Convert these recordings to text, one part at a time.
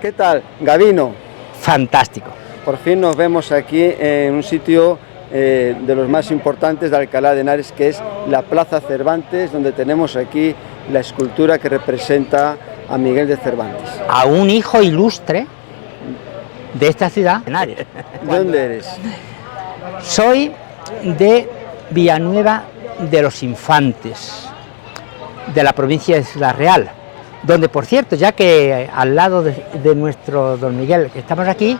¿Qué tal, Gabino? Fantástico. Por fin nos vemos aquí en un sitio de los más importantes de Alcalá de Henares, que es la Plaza Cervantes, donde tenemos aquí la escultura que representa a Miguel de Cervantes. A un hijo ilustre de esta ciudad, Henares. ¿De dónde eres? Soy de Villanueva de los Infantes, de la provincia de Ciudad Real, donde, por cierto, ya que al lado de nuestro don Miguel, que estamos aquí,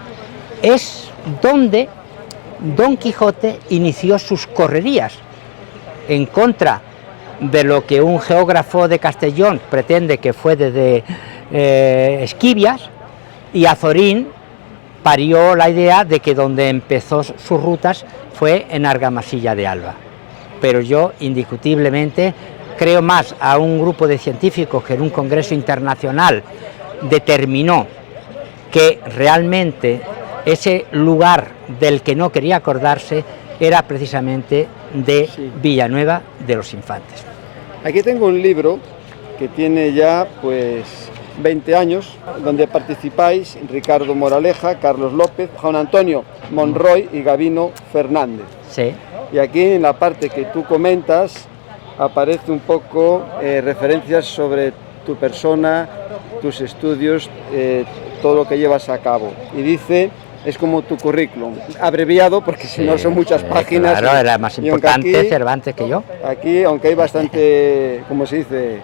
es donde Don Quijote inició sus correrías, en contra de lo que un geógrafo de Castellón pretende que fue desde Esquivias, y Azorín parió la idea de que donde empezó sus rutas fue en Argamasilla de Alba. Pero yo, indiscutiblemente, creo más a un grupo de científicos que en un congreso internacional determinó que realmente ese lugar del que no quería acordarse era precisamente de Villanueva de los Infantes. Aquí tengo un libro que tiene ya pues 20 años, donde participáis Ricardo Moraleja, Carlos López, Juan Antonio Monroy y Gabino Fernández. Sí. Y aquí en la parte que tú comentas aparece un poco referencias sobre tu persona, tus estudios, todo lo que llevas a cabo. Y dice, es como tu currículum, abreviado porque si no son muchas páginas. Claro, era más importante aquí, Cervantes que yo. Aquí, aunque hay bastante, como se dice,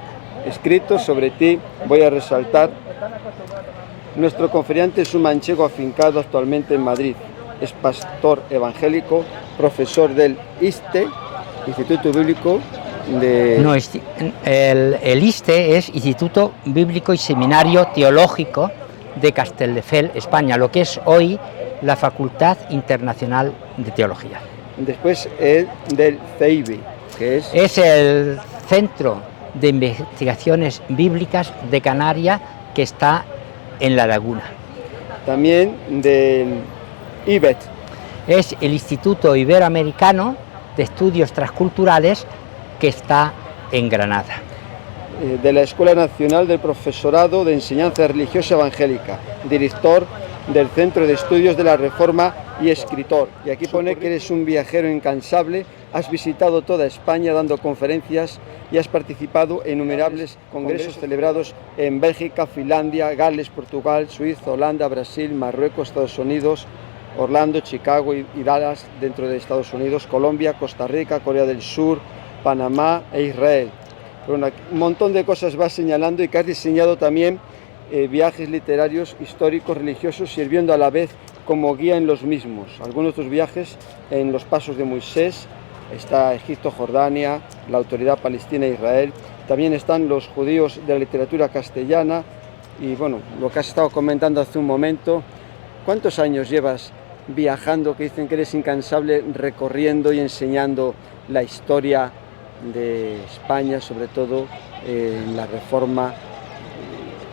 escrito sobre ti, voy a resaltar. Nuestro conferenciante es un manchego afincado actualmente en Madrid. Es pastor evangélico, profesor del ISTE, Instituto Bíblico de... No, el ISTE es Instituto Bíblico y Seminario Teológico de Castelldefels, España, lo que es hoy la Facultad Internacional de Teología. Después el del CEIBI, que es... Es el Centro de Investigaciones Bíblicas de Canarias, que está en La Laguna. También del IBET. Es el Instituto Iberoamericano de Estudios Transculturales, que está en Granada. De la Escuela Nacional del Profesorado de Enseñanza Religiosa Evangélica, director del Centro de Estudios de la Reforma y escritor. Y aquí pone que eres un viajero incansable, has visitado toda España dando conferencias y has participado en innumerables congresos celebrados en Bélgica, Finlandia, Gales, Portugal, Suiza, Holanda, Brasil, Marruecos, Estados Unidos, Orlando, Chicago y Dallas dentro de Estados Unidos, Colombia, Costa Rica, Corea del Sur, Panamá e Israel. Bueno, un montón de cosas vas señalando y que has diseñado también viajes literarios, históricos, religiosos, sirviendo a la vez como guía en los mismos. Algunos de tus viajes en los pasos de Moisés, está Egipto, Jordania, la Autoridad Palestina e Israel. También están los judíos de la literatura castellana y bueno, lo que has estado comentando hace un momento. ¿Cuántos años llevas viajando, que dicen que eres incansable, recorriendo y enseñando la historia de España, sobre todo en la Reforma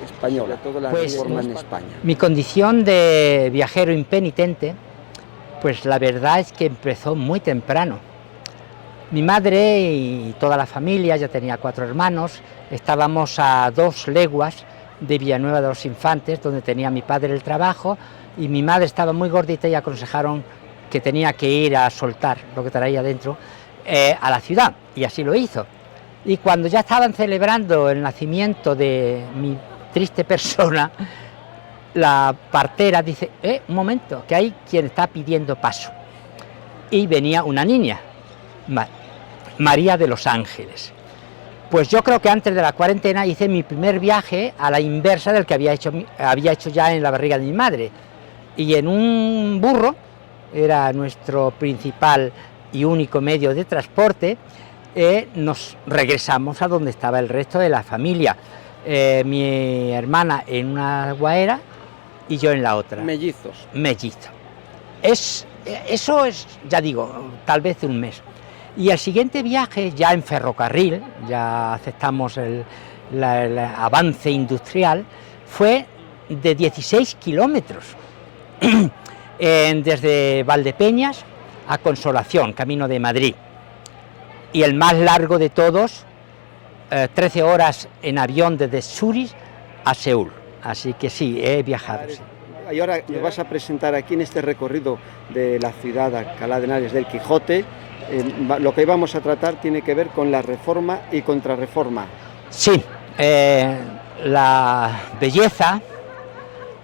española, toda la Reforma en España? Mi condición de viajero impenitente, pues la verdad es que empezó muy temprano. Mi madre y toda la familia, ya tenía 4 hermanos, estábamos a 2 leguas de Villanueva de los Infantes, donde tenía mi padre el trabajo, y mi madre estaba muy gordita y aconsejaron que tenía que ir a soltar lo que traía dentro a la ciudad, y así lo hizo. Y cuando ya estaban celebrando el nacimiento de mi triste persona, la partera dice, un momento, que hay quien está pidiendo paso. Y venía una niña, María de los Ángeles. Pues yo creo que antes de la cuarentena hice mi primer viaje a la inversa del que había hecho ya en la barriga de mi madre. Y en un burro, era nuestro principal y único medio de transporte, nos regresamos a donde estaba el resto de la familia. Mi hermana en una guaera y yo en la otra. Mellizos. Mellizos. Eso es, ya digo, tal vez un mes. Y el siguiente viaje, ya en ferrocarril, ya aceptamos el avance industrial, fue de 16 kilómetros, desde Valdepeñas a Consolación, camino de Madrid. Y el más largo de todos, 13 horas en avión desde Zúrich a Seúl. Así que sí, he viajado. Sí. Y ahora nos vas a presentar aquí en este recorrido de la ciudad de Alcalá de Henares del Quijote. Lo que vamos a tratar tiene que ver con la reforma y contrarreforma. Sí, la belleza,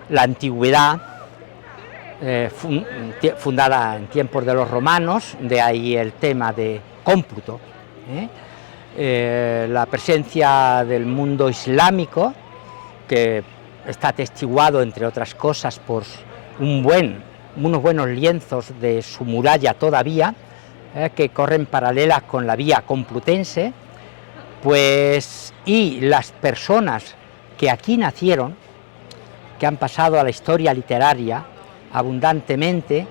la antigüedad, fundada en tiempos de los romanos, de ahí el tema de cómputo, la presencia del mundo islámico, que está atestiguado, entre otras cosas, por unos buenos lienzos de su muralla todavía, que corren paralelas con la vía complutense, pues, y las personas que aquí nacieron, que han pasado a la historia literaria abundantemente,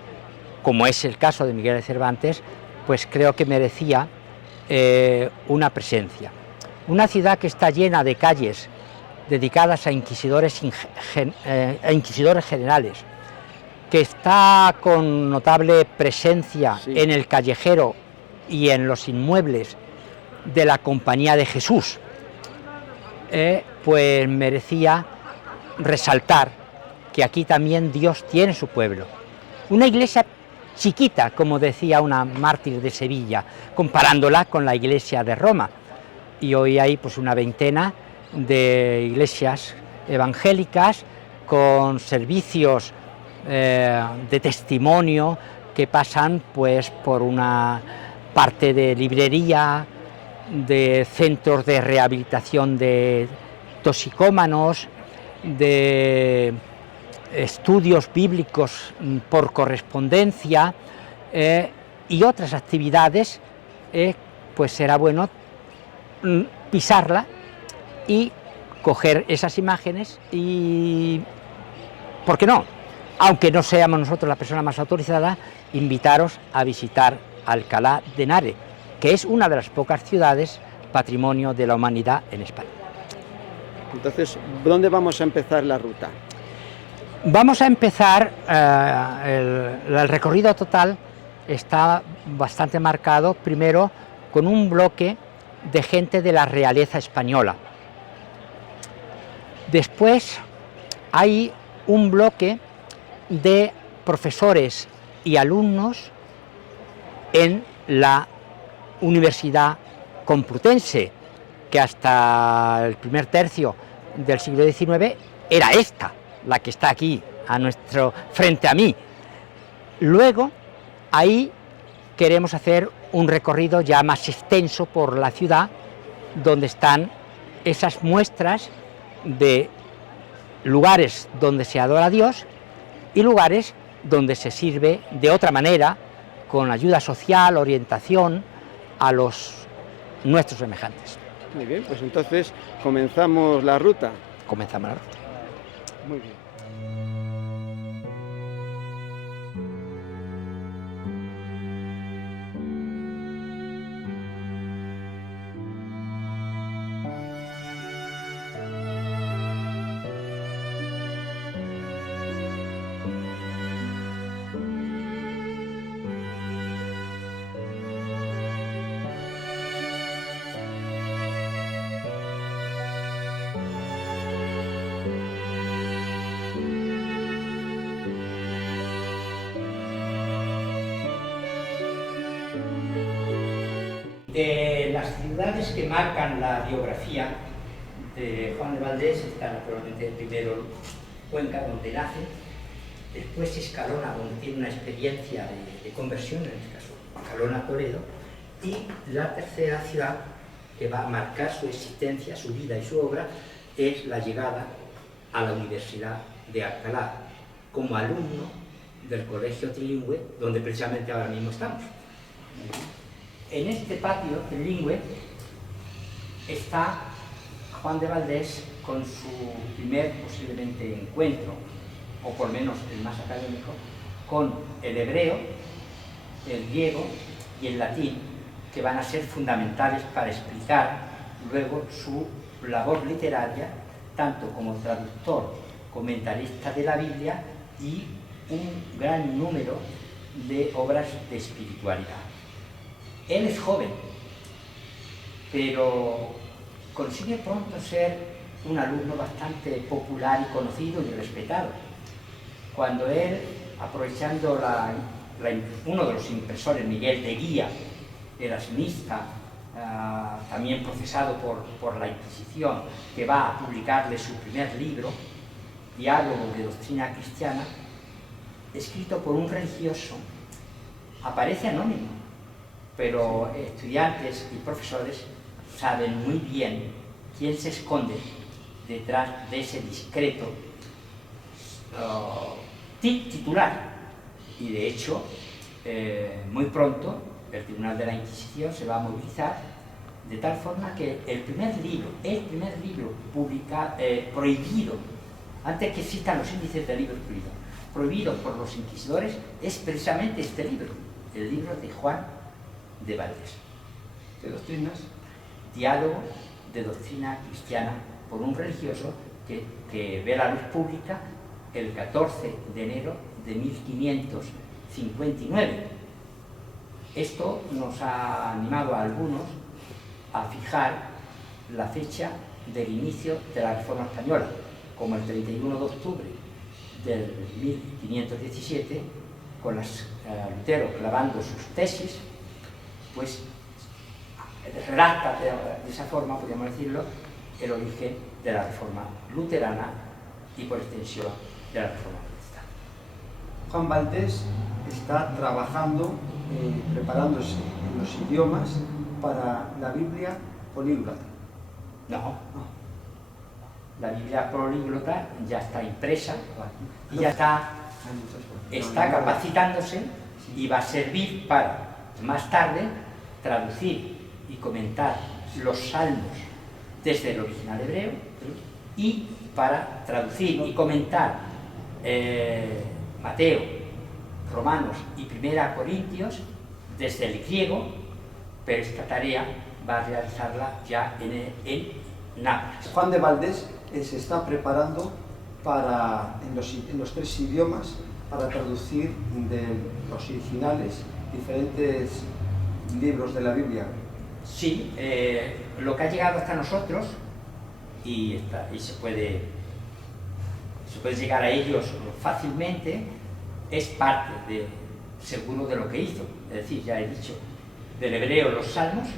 como es el caso de Miguel de Cervantes, pues creo que merecía una presencia. Una ciudad que está llena de calles dedicadas a inquisidores generales, que está con notable presencia en el callejero y en los inmuebles de la Compañía de Jesús, pues merecía resaltar que aquí también Dios tiene su pueblo. Una iglesia chiquita, como decía una mártir de Sevilla, comparándola con la iglesia de Roma. Y hoy hay pues una veintena de iglesias evangélicas con servicios de testimonio que pasan pues por una parte de librería, de centros de rehabilitación de toxicómanos, de estudios bíblicos por correspondencia y otras actividades, pues será bueno pisarla y coger esas imágenes y, ¿por qué no? Aunque no seamos nosotros la persona más autorizada, invitaros a visitar Alcalá de Henares, que es una de las pocas ciudades patrimonio de la humanidad en España. Entonces, ¿dónde vamos a empezar la ruta? Vamos a empezar, el recorrido total está bastante marcado, primero con un bloque de gente de la realeza española. Después hay un bloque de profesores y alumnos en la Universidad Complutense, que hasta el primer tercio del siglo XIX era esta, la que está aquí frente a mí. Luego, ahí queremos hacer un recorrido ya más extenso por la ciudad, donde están esas muestras de lugares donde se adora a Dios y lugares donde se sirve de otra manera, con ayuda social, orientación a nuestros semejantes. Muy bien, pues entonces comenzamos la ruta. Comenzamos la ruta. Muy bien. De las ciudades que marcan la biografía de Juan de Valdés está naturalmente primero Cuenca, donde nace, después Escalona, donde tiene una experiencia de conversión, en este caso Escalona, Toledo, y la tercera ciudad que va a marcar su existencia, su vida y su obra es la llegada a la Universidad de Alcalá, como alumno del Colegio Trilingüe, donde precisamente ahora mismo estamos. En este patio trilingüe está Juan de Valdés con su primer, posiblemente, encuentro, o por menos el más académico, con el hebreo, el griego y el latín, que van a ser fundamentales para explicar luego su labor literaria, tanto como traductor, comentarista de la Biblia y un gran número de obras de espiritualidad. Él es joven, pero consigue pronto ser un alumno bastante popular y conocido y respetado. Cuando él, aprovechando uno de los impresores, Miguel de Guía, erasmista, también procesado por la Inquisición, que va a publicarle su primer libro, Diálogo de Doctrina Cristiana, escrito por un religioso, aparece anónimo, pero estudiantes y profesores saben muy bien quién se esconde detrás de ese discreto titular. Y de hecho, muy pronto, el Tribunal de la Inquisición se va a movilizar de tal forma que el primer libro prohibido, antes que existan los índices de libros prohibido por los inquisidores, es precisamente este libro, el libro de Juan de Valdés. ¿De doctrinas? Diálogo de Doctrina Cristiana, por un religioso que ve la luz pública el 14 de enero de 1559. Esto nos ha animado a algunos a fijar la fecha del inicio de la Reforma Española, como el 31 de octubre del 1517, con Lutero clavando sus tesis, pues redacta de esa forma, podríamos decirlo, el origen de la Reforma luterana y por extensión de la Reforma protestante. Juan Valdés está trabajando, preparándose en los idiomas para la Biblia políglota. No. La Biblia políglota ya está impresa y ya está capacitándose y va a servir para, más tarde, traducir y comentar los salmos desde el original hebreo y para traducir y comentar Mateo, Romanos y Primera Corintios desde el griego, pero esta tarea va a realizarla ya en Nápoles. Juan de Valdés se está preparando en los tres idiomas para traducir de los originales diferentes libros de la Biblia. Sí, lo que ha llegado hasta nosotros y se puede llegar a ellos fácilmente, es parte seguro de lo que hizo. Es decir, ya he dicho, del hebreo los salmos,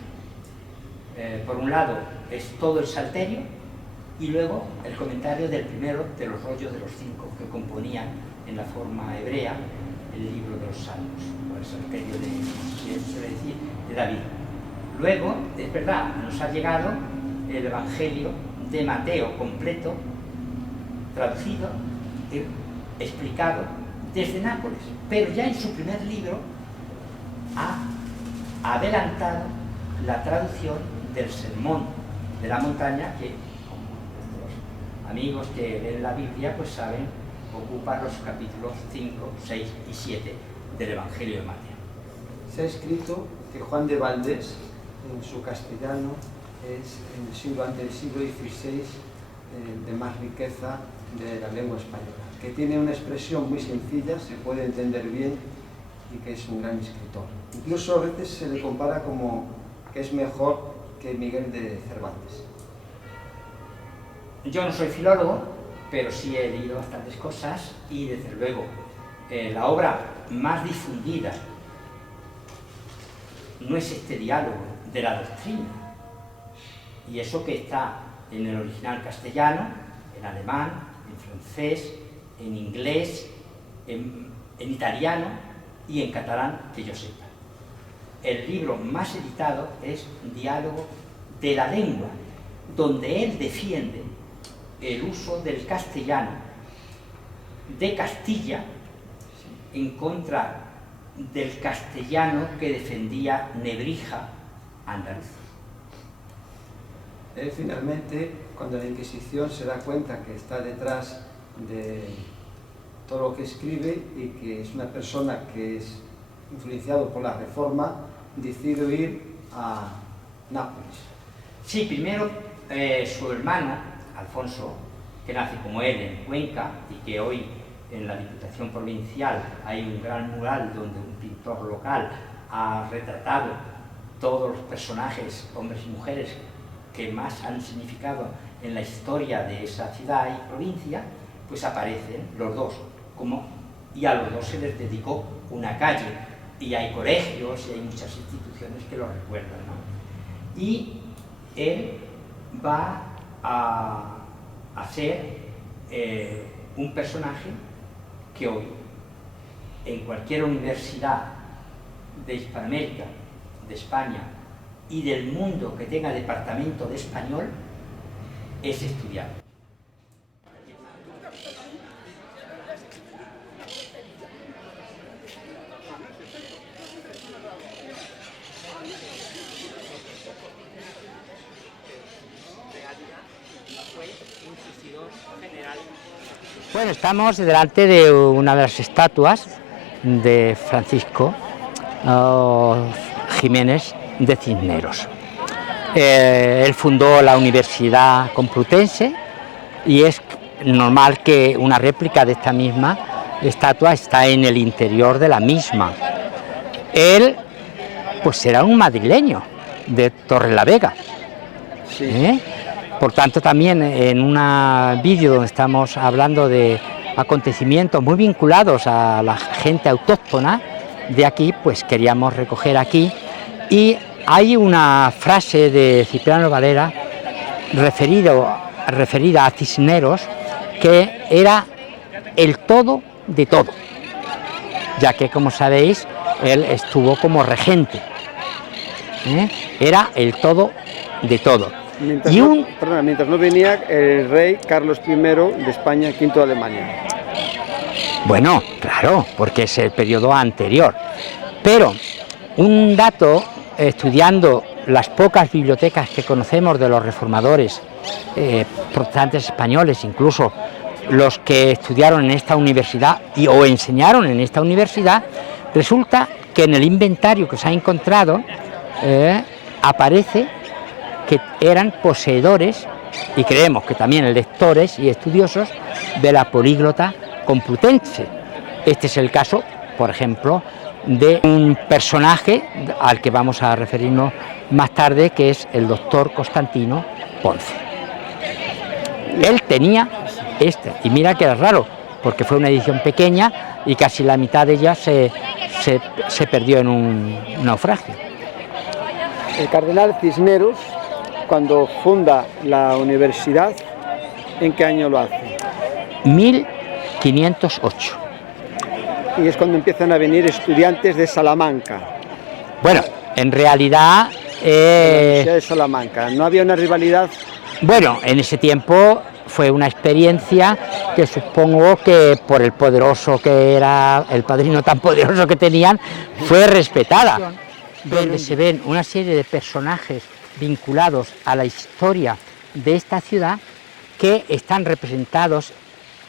por un lado es todo el Salterio y luego el comentario del primero de los rollos de los 5 que componían en la forma hebrea el libro de los salmos, o el Salterio de David. Luego, es verdad, nos ha llegado el Evangelio de Mateo completo, traducido, explicado desde Nápoles, pero ya en su primer libro ha adelantado la traducción del Sermón de la Montaña, que, como nuestros amigos que leen la Biblia, pues saben, ocupa los capítulos 5, 6 y 7 del Evangelio de Mateo. Se ha escrito que Juan de Valdés, en su castellano, es antes del siglo XVI de más riqueza de la lengua española, que tiene una expresión muy sencilla, se puede entender bien y que es un gran escritor. Incluso a veces se le compara como que es mejor que Miguel de Cervantes. Yo no soy filólogo, pero sí he leído bastantes cosas y desde luego la obra más difundida no es este diálogo de la doctrina, y eso que está en el original castellano, en alemán, en francés, en inglés, en italiano y en catalán, que yo sepa. El libro más editado es Diálogo de la Lengua, donde él defiende el uso del castellano de Castilla en contra del castellano que defendía Nebrija, andaluz. Él finalmente, cuando la Inquisición se da cuenta que está detrás de todo lo que escribe y que es una persona que es influenciado por la Reforma, decide ir a Nápoles. Sí, primero su hermano, Alfonso, que nace como él en Cuenca y que hoy en la Diputación Provincial hay un gran mural donde un pintor local ha retratado todos los personajes, hombres y mujeres, que más han significado en la historia de esa ciudad y provincia, pues aparecen los dos, y a los dos se les dedicó una calle, y hay colegios y hay muchas instituciones que lo recuerdan, ¿no? Y él va a ser un personaje que hoy en cualquier universidad de Hispanoamérica, de España y del mundo que tenga departamento de español es estudiado. Bueno, estamos delante de una de las estatuas de Francisco Jiménez de Cisneros. Él fundó la Universidad Complutense y es normal que una réplica de esta misma estatua está en el interior de la misma. Él, pues era un madrileño de Torrelavega. Sí. Por tanto, también en un vídeo donde estamos hablando de acontecimientos muy vinculados a la gente autóctona de aquí, pues queríamos recoger aquí. Y hay una frase de Cipriano Varela referida a Cisneros, que era el todo de todo, ya que, como sabéis, él estuvo como regente. Era el todo de todo. Mientras no venía el rey Carlos I de España, V de Alemania. Bueno, claro, porque es el periodo anterior. Pero un dato, estudiando las pocas bibliotecas que conocemos de los reformadores protestantes españoles, incluso los que estudiaron en esta universidad o enseñaron en esta universidad, resulta que en el inventario que se ha encontrado aparece que eran poseedores, y creemos que también lectores y estudiosos, de la políglota complutense. Este es el caso, por ejemplo, de un personaje al que vamos a referirnos más tarde, que es el doctor Constantino Ponce. Él tenía y mira que era raro, porque fue una edición pequeña y casi la mitad de ella se perdió en un naufragio. El cardenal Cisneros, cuando funda la universidad, ¿en qué año lo hace? 1508. Y es cuando empiezan a venir estudiantes de Salamanca. Bueno, en realidad... la Universidad de Salamanca. ¿No había una rivalidad? Bueno, en ese tiempo fue una experiencia que supongo que por el poderoso que era, el padrino tan poderoso que tenían, fue respetada. Donde se ven una serie de personajes vinculados a la historia de esta ciudad que están representados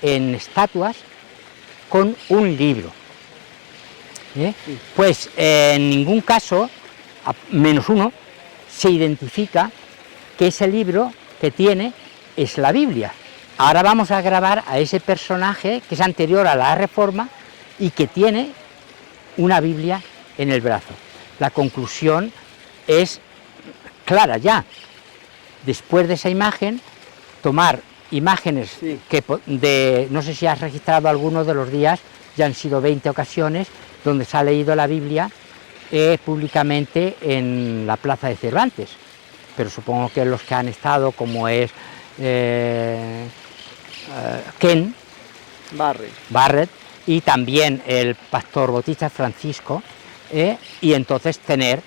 en estatuas con un libro. Pues en ningún caso, menos uno, se identifica que ese libro que tiene es la Biblia. Ahora vamos a grabar a ese personaje que es anterior a la Reforma y que tiene una Biblia en el brazo. La conclusión es clara ya. Después de esa imagen, tomar imágenes que no sé si has registrado algunos de los días, ya han sido 20 ocasiones, donde se ha leído la Biblia públicamente en la Plaza de Cervantes. Pero supongo que los que han estado, como es Ken Barrett y también el pastor bautista Francisco, y entonces tener,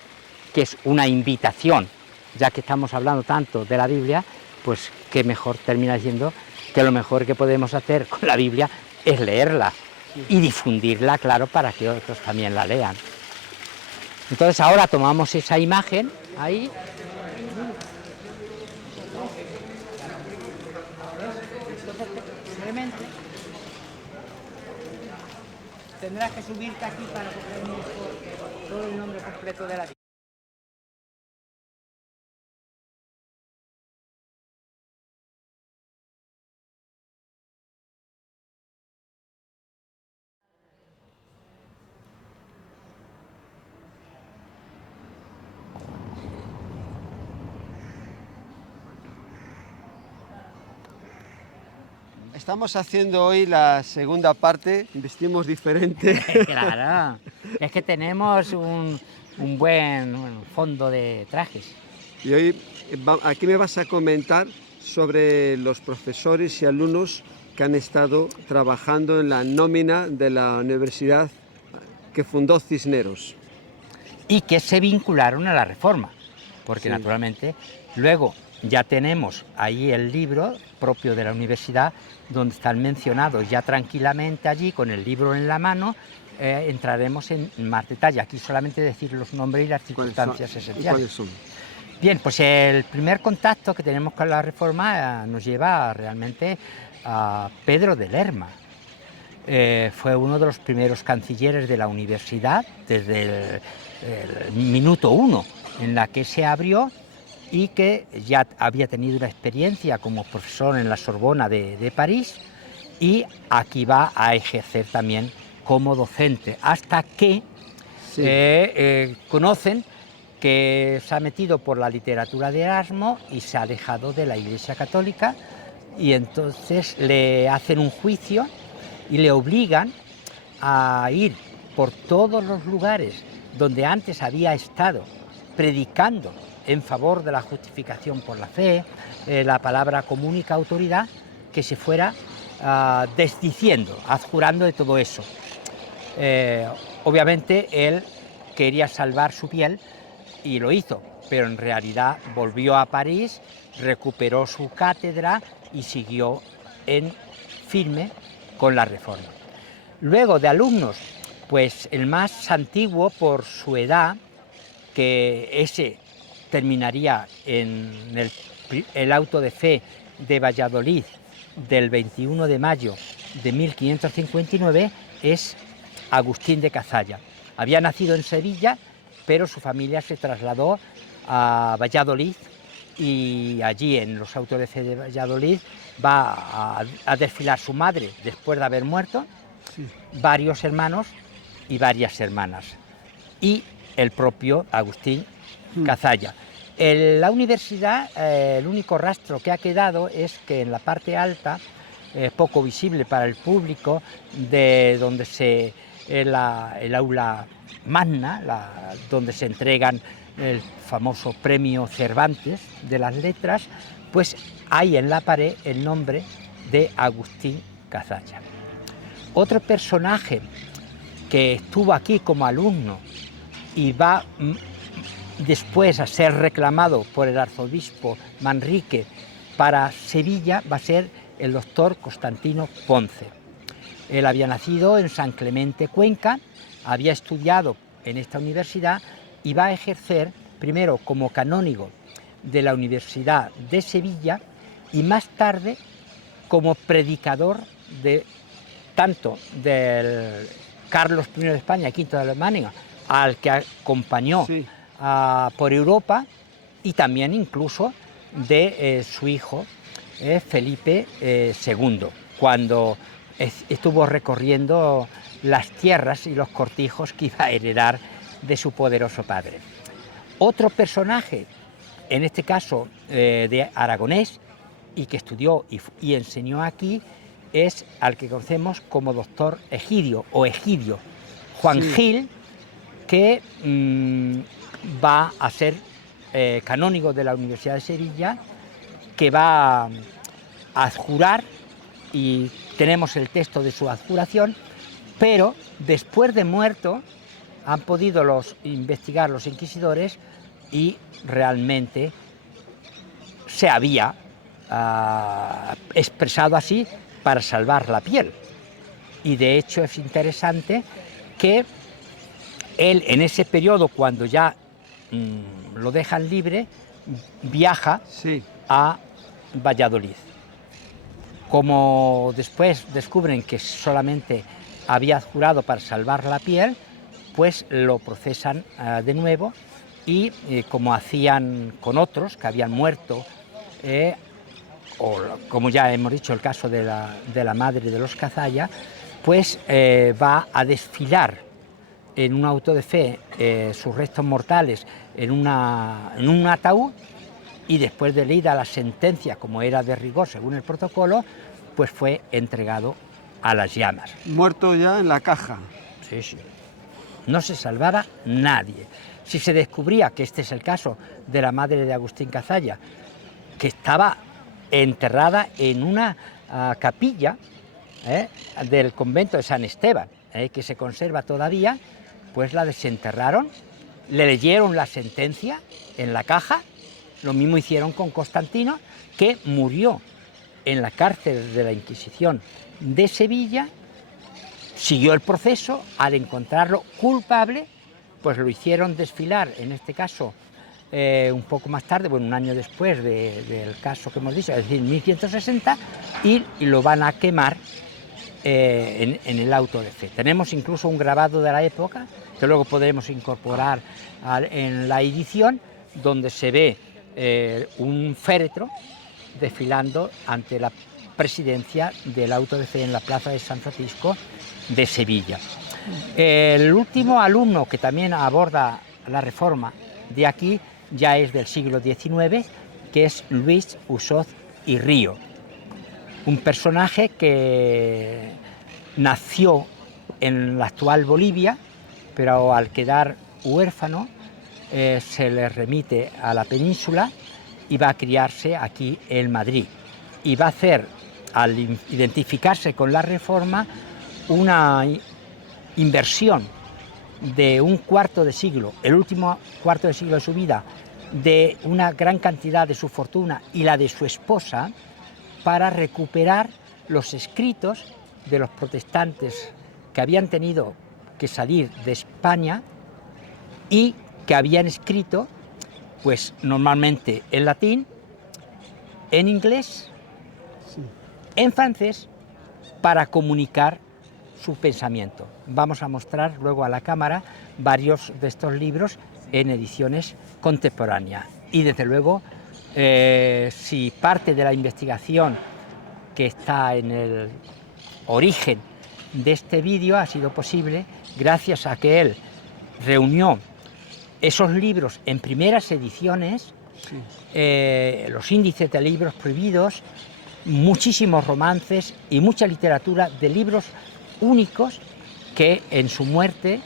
que es una invitación, ya que estamos hablando tanto de la Biblia, pues qué mejor termina diciendo que lo mejor que podemos hacer con la Biblia es leerla y difundirla, claro, para que otros también la lean. Entonces ahora tomamos esa imagen ahí. Simplemente tendrás que subirte aquí para coger todo el nombre completo de la Biblia. Estamos haciendo hoy la segunda parte, vestimos diferente. Claro, es que tenemos un buen fondo de trajes. Y hoy aquí me vas a comentar sobre los profesores y alumnos que han estado trabajando en la nómina de la universidad que fundó Cisneros. Y que se vincularon a la Reforma, porque Sí. naturalmente luego ya tenemos ahí el libro propio de la universidad, donde están mencionados ya tranquilamente allí, con el libro en la mano. Entraremos en más detalle. Aquí solamente decir los nombres y las circunstancias esenciales. ¿Cuáles son? Bien, pues el primer contacto que tenemos con la Reforma nos lleva realmente a Pedro de Lerma. Fue uno de los primeros cancilleres de la universidad desde el minuto 1 en la que se abrió, y que ya había tenido una experiencia como profesor en la Sorbona de París, y aquí va a ejercer también como docente, hasta que conocen que se ha metido por la literatura de Erasmo y se ha alejado de la Iglesia Católica, y entonces le hacen un juicio y le obligan a ir por todos los lugares donde antes había estado predicando en favor de la justificación por la fe, la palabra comunica autoridad, que se fuera desdiciendo, adjurando de todo eso. Obviamente él quería salvar su piel y lo hizo, pero en realidad volvió a París, recuperó su cátedra y siguió en firme con la Reforma. Luego de alumnos, pues el más antiguo por su edad, que ese terminaría en el auto de fe de Valladolid del 21 de mayo de 1559, es Agustín de Cazalla. Había nacido en Sevilla, pero su familia se trasladó a Valladolid, y allí en los autos de fe de Valladolid va a desfilar su madre después de haber muerto, varios hermanos y varias hermanas, y el propio Agustín Cazalla. En la universidad, el único rastro que ha quedado es que en la parte alta, poco visible para el público, de donde el aula magna, donde se entregan el famoso premio Cervantes de las letras, pues hay en la pared el nombre de Agustín Cazalla. Otro personaje que estuvo aquí como alumno y va después a ser reclamado por el arzobispo Manrique para Sevilla va a ser el doctor Constantino Ponce. Él había nacido en San Clemente, Cuenca, había estudiado en esta universidad y va a ejercer primero como canónigo de la Universidad de Sevilla y más tarde como predicador tanto del Carlos I de España, V de Alemania, al que acompañó por Europa, y también incluso de su hijo Felipe II, cuando estuvo recorriendo las tierras y los cortijos que iba a heredar de su poderoso padre. Otro personaje, en este caso de aragonés, y que estudió y enseñó aquí, es al que conocemos como doctor Egidio o Egidio, Juan Gil, que va a ser canónigo de la Universidad de Sevilla, que va a adjurar, y tenemos el texto de su adjuración, pero después de muerto han podido investigar los inquisidores y realmente se había expresado así para salvar la piel. Y de hecho es interesante que él en ese periodo, cuando ya lo dejan libre, viaja a Valladolid. Como después descubren que solamente había jurado para salvar la piel, pues lo procesan de nuevo, y como hacían con otros que habían muerto, o como ya hemos dicho el caso de la madre de los Cazalla, pues va a desfilar en un auto de fe sus restos mortales en un ataúd, y después de leída la sentencia, como era de rigor según el protocolo, pues fue entregado a las llamas. Muerto ya en la caja. Sí, sí. No se salvaba nadie. Si se descubría, que este es el caso de la madre de Agustín Cazalla, que estaba enterrada en una capilla del convento de San Esteban, que se conserva todavía, pues la desenterraron, le leyeron la sentencia en la caja. Lo mismo hicieron con Constantino, que murió en la cárcel de la Inquisición de Sevilla. Siguió el proceso, al encontrarlo culpable, pues lo hicieron desfilar, en este caso un poco más tarde, bueno, un año después del caso que hemos dicho, es decir, 1160, y lo van a quemar en el auto de fe. Tenemos incluso un grabado de la época, que luego podremos incorporar en la edición, donde se ve un féretro desfilando ante la presidencia del auto de fe en la plaza de San Francisco de Sevilla. El último alumno que también aborda la Reforma de aquí ya es del siglo XIX, que es Luis Usoz y Río, un personaje que nació en la actual Bolivia, pero al quedar huérfano se le remite a la península y va a criarse aquí en Madrid. Y va a hacer, al identificarse con la Reforma, una inversión de un cuarto de siglo, el último cuarto de siglo de su vida, de una gran cantidad de su fortuna y la de su esposa, para recuperar los escritos de los protestantes que habían tenido que salir de España y que habían escrito, pues normalmente en latín, en inglés, en francés, para comunicar su pensamiento. Vamos a mostrar luego a la cámara varios de estos libros en ediciones contemporáneas. Y desde luego, si parte de la investigación que está en el origen de este vídeo ha sido posible gracias a que él reunió esos libros en primeras ediciones, los índices de libros prohibidos, muchísimos romances y mucha literatura de libros únicos que en su muerte,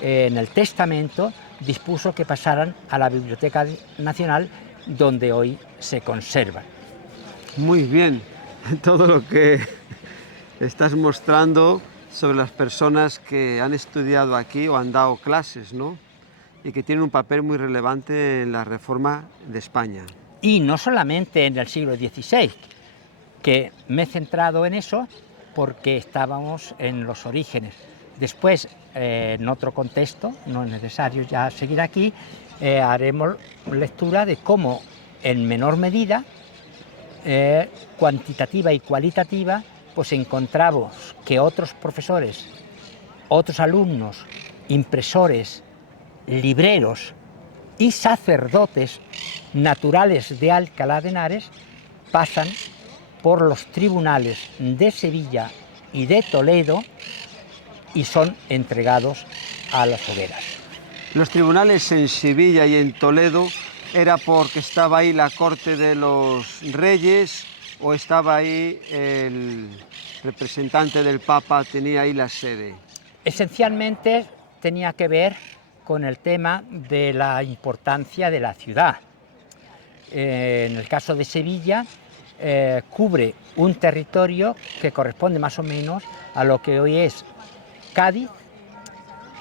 en el testamento, dispuso que pasaran a la Biblioteca Nacional, donde hoy se conservan. Muy bien, todo lo que estás mostrando sobre las personas que han estudiado aquí o han dado clases, ¿no? Y que tienen un papel muy relevante en la Reforma de España. Y no solamente en el siglo XVI, que me he centrado en eso porque estábamos en los orígenes. Después, en otro contexto, no es necesario ya seguir aquí, haremos lectura de cómo, en menor medida, cuantitativa y cualitativa, pues encontramos que otros profesores, otros alumnos, impresores, libreros y sacerdotes naturales de Alcalá de Henares pasan por los tribunales de Sevilla y de Toledo y son entregados a las hogueras. Los tribunales en Sevilla y en Toledo, ¿era porque estaba ahí la corte de los reyes o estaba ahí el representante del Papa, tenía ahí la sede? Esencialmente tenía que ver con el tema de la importancia de la ciudad. En el caso de Sevilla, cubre un territorio que corresponde más o menos a lo que hoy es Cádiz,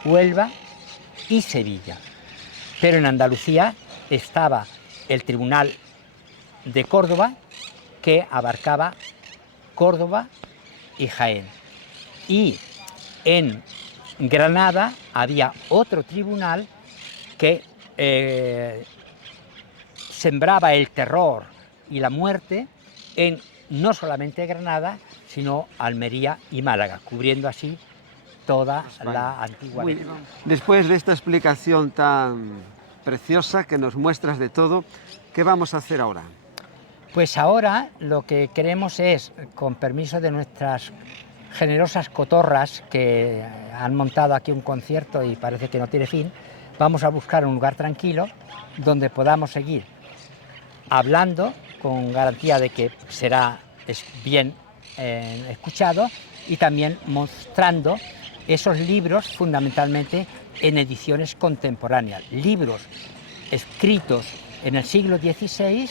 Huelva y Sevilla. Pero en Andalucía estaba el Tribunal de Córdoba, que abarcaba Córdoba y Jaén. Y en Granada había otro tribunal que sembraba el terror y la muerte en no solamente Granada, sino Almería y Málaga, cubriendo así toda la antigua región. Después de esta explicación tan preciosa que nos muestras de todo, ¿qué vamos a hacer ahora? Pues ahora lo que queremos es, con permiso de nuestras generosas cotorras que han montado aquí un concierto y parece que no tiene fin, vamos a buscar un lugar tranquilo donde podamos seguir hablando con garantía de que será bien escuchado, y también mostrando esos libros fundamentalmente en ediciones contemporáneas, libros escritos en el siglo XVI,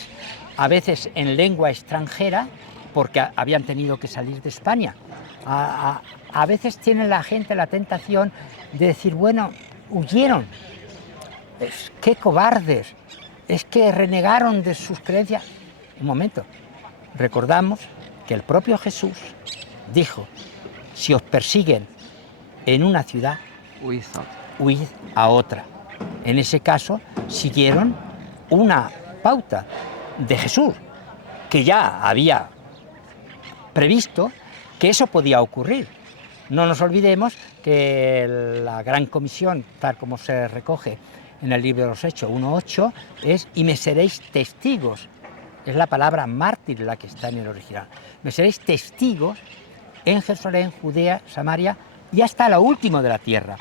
a veces en lengua extranjera, porque habían tenido que salir de España. A veces tiene la gente la tentación de decir, bueno, huyeron, qué cobardes, es que renegaron de sus creencias. Un momento, recordamos que el propio Jesús dijo, si os persiguen en una ciudad, huid a otra. En ese caso, siguieron una pauta de Jesús, que ya había previsto que eso podía ocurrir. No nos olvidemos que la Gran Comisión, tal como se recoge en el libro de los Hechos 1:8, es y me seréis testigos. Es la palabra mártir la que está en el original. Me seréis testigos en Jerusalén, Judea, Samaria y hasta lo último de la tierra.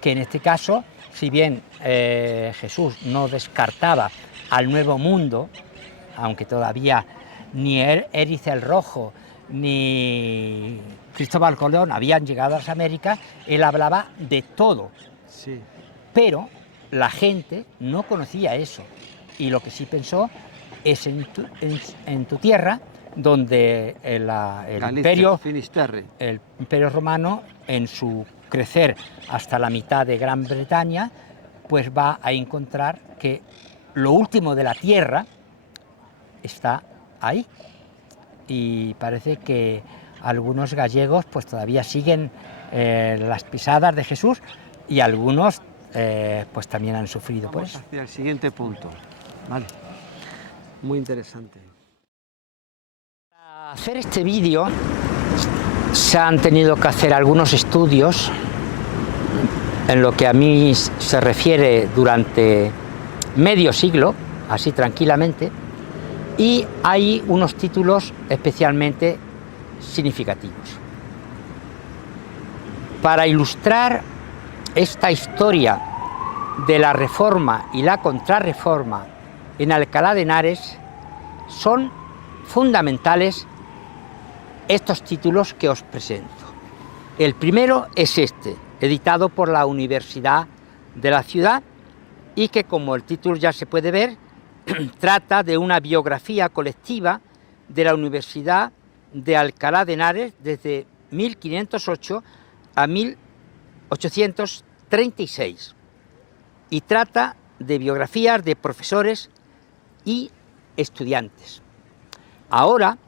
Que en este caso, si bien Jesús no descartaba al Nuevo Mundo, aunque todavía ni Érice el Rojo ni Cristóbal Colón habían llegado a las Américas, él hablaba de todo. Sí. Pero la gente no conocía eso, y lo que sí pensó es en tu tierra, donde el imperio romano, en su crecer hasta la mitad de Gran Bretaña, pues va a encontrar que lo último de la tierra está ahí. Y parece que algunos gallegos pues todavía siguen las pisadas de Jesús, y algunos pues también han sufrido por eso. Hacia el siguiente punto. Vale. Muy interesante. Para hacer este vídeo se han tenido que hacer algunos estudios en lo que a mí se refiere durante medio siglo, así tranquilamente, y hay unos títulos especialmente significativos. Para ilustrar esta historia de la Reforma y la Contrarreforma en Alcalá de Henares, son fundamentales estos títulos que os presento. El primero es este, editado por la Universidad de la ciudad, y que, como el título ya se puede ver, trata de una biografía colectiva de la Universidad de Alcalá de Henares desde 1508 a 1836, y trata de biografías de profesores y estudiantes. Ahora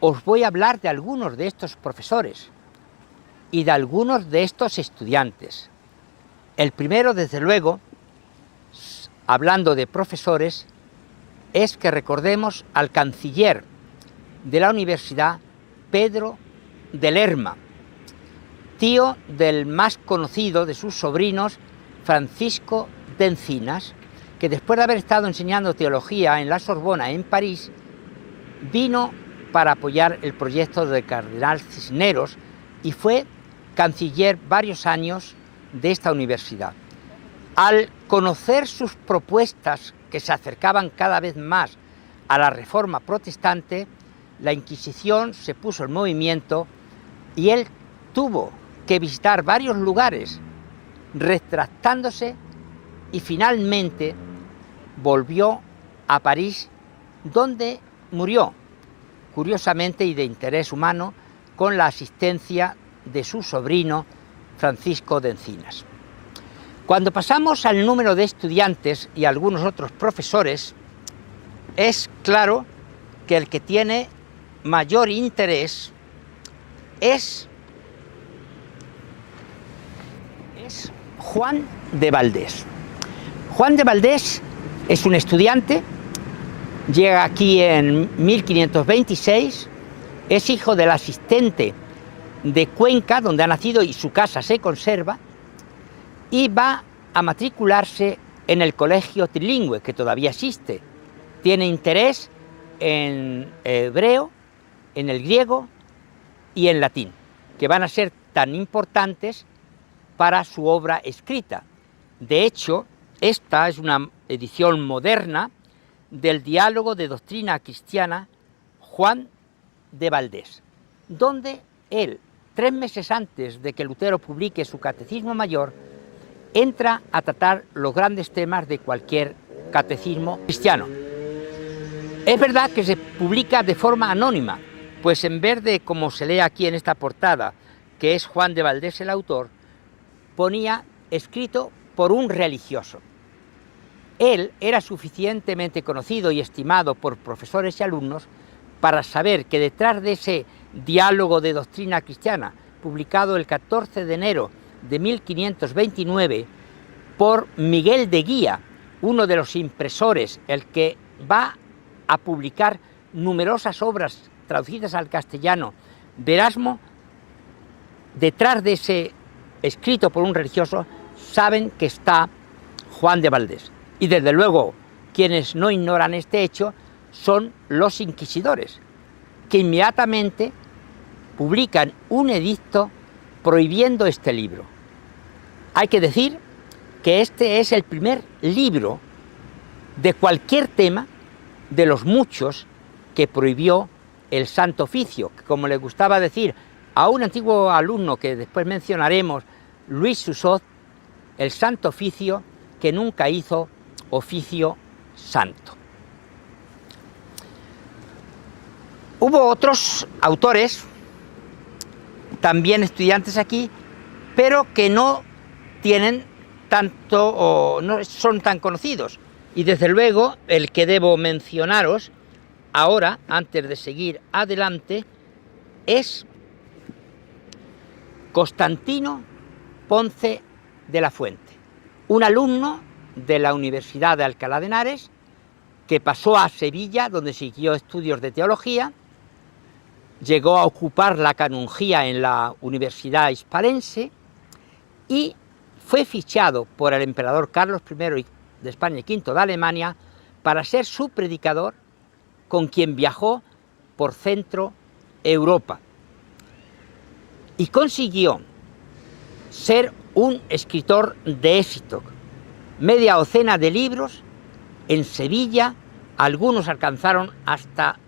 os voy a hablar de algunos de estos profesores y de algunos de estos estudiantes. El primero, desde luego, hablando de profesores, es que recordemos al canciller de la universidad, Pedro de Lerma, tío del más conocido de sus sobrinos, Francisco de Encinas, que después de haber estado enseñando teología en la Sorbona, en París, vino para apoyar el proyecto del cardenal Cisneros y fue canciller varios años de esta universidad. Al conocer sus propuestas, que se acercaban cada vez más a la Reforma protestante, la Inquisición se puso en movimiento y él tuvo que visitar varios lugares, retractándose, y finalmente volvió a París, donde murió, curiosamente y de interés humano, con la asistencia de su sobrino Francisco de Encinas. Cuando pasamos al número de estudiantes y algunos otros profesores, es claro que el que tiene mayor interés es Juan de Valdés. Juan de Valdés es un estudiante, llega aquí en 1526, es hijo del asistente de Cuenca, donde ha nacido y su casa se conserva, y va a matricularse en el colegio trilingüe, que todavía existe. Tiene interés en hebreo, en el griego y en latín, que van a ser tan importantes para su obra escrita. De hecho, esta es una edición moderna del Diálogo de Doctrina Cristiana Juan de Valdés. donde él, 3 meses antes de que Lutero publique su Catecismo Mayor, entra a tratar los grandes temas de cualquier catecismo cristiano. Es verdad que se publica de forma anónima, pues en vez de, como se lee aquí en esta portada, que es Juan de Valdés el autor, ponía escrito por un religioso. Él era suficientemente conocido y estimado por profesores y alumnos para saber que detrás de ese diálogo de doctrina cristiana, publicado el 14 de enero de 1529 por Miguel de Guía, uno de los impresores, el que va a publicar numerosas obras traducidas al castellano de Erasmo, detrás de ese escrito por un religioso saben que está Juan de Valdés. Y desde luego, quienes no ignoran este hecho son los inquisidores, que inmediatamente publican un edicto prohibiendo este libro. Hay que decir que este es el primer libro de cualquier tema de los muchos que prohibió el Santo Oficio, que, como le gustaba decir a un antiguo alumno que después mencionaremos, Luis Susot, el Santo Oficio que nunca hizo oficio santo. Hubo otros autores, también estudiantes aquí, pero que no tienen tanto o no son tan conocidos. Y desde luego el que debo mencionaros ahora, antes de seguir adelante, es Constantino Ponce de la Fuente, un alumno de la Universidad de Alcalá de Henares que pasó a Sevilla, donde siguió estudios de teología, llegó a ocupar la canonjía en la Universidad Hispalense y fue fichado por el emperador Carlos I de España y V de Alemania para ser su predicador, con quien viajó por Centro Europa. Y consiguió ser un escritor de éxito. Media docena de libros en Sevilla, algunos alcanzaron hasta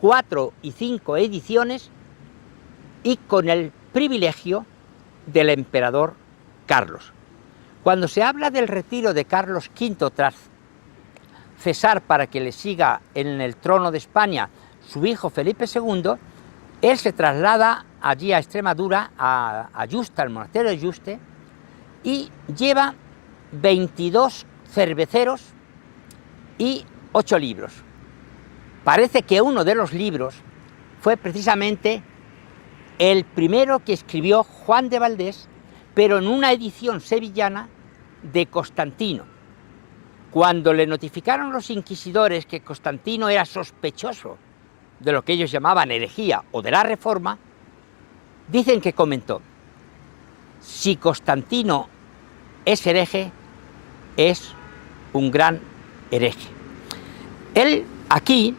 4 y 5 ediciones, y con el privilegio del emperador Carlos. Cuando se habla del retiro de Carlos V tras cesar para que le siga en el trono de España su hijo Felipe II, él se traslada allí a Extremadura, a Yuste, al monasterio de Yuste, y lleva 22 cerveceros y 8 libros. Parece que uno de los libros fue precisamente el primero que escribió Juan de Valdés, pero en una edición sevillana de Constantino. Cuando le notificaron los inquisidores que Constantino era sospechoso de lo que ellos llamaban herejía o de la Reforma, dicen que comentó: si Constantino es hereje, es un gran hereje. Él aquí,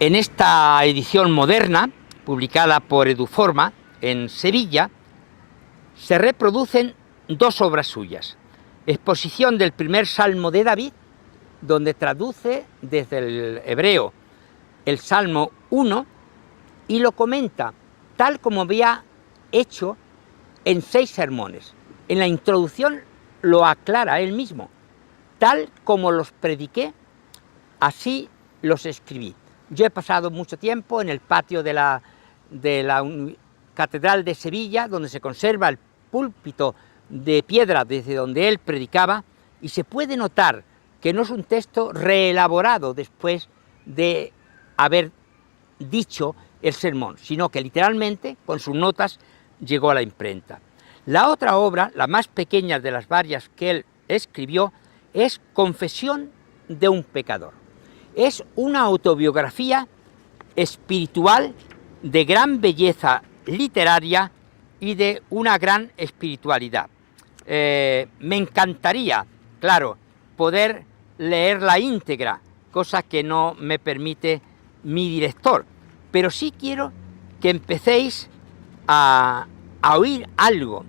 en esta edición moderna, publicada por Eduforma en Sevilla, se reproducen 2 obras suyas. Exposición del primer Salmo de David, donde traduce desde el hebreo el Salmo 1 y lo comenta tal como había hecho en 6 sermones. En la introducción lo aclara él mismo: tal como los prediqué, así los escribí. Yo he pasado mucho tiempo en el patio de la Catedral de Sevilla, donde se conserva el púlpito de piedra desde donde él predicaba, y se puede notar que no es un texto reelaborado después de haber dicho el sermón, sino que literalmente, con sus notas, llegó a la imprenta. La otra obra, la más pequeña de las varias que él escribió, es Confesión de un pecador. Es una autobiografía espiritual de gran belleza literaria y de una gran espiritualidad. Me encantaría, claro, poder leer la íntegra, cosa que no me permite mi director, pero sí quiero que empecéis a oír algo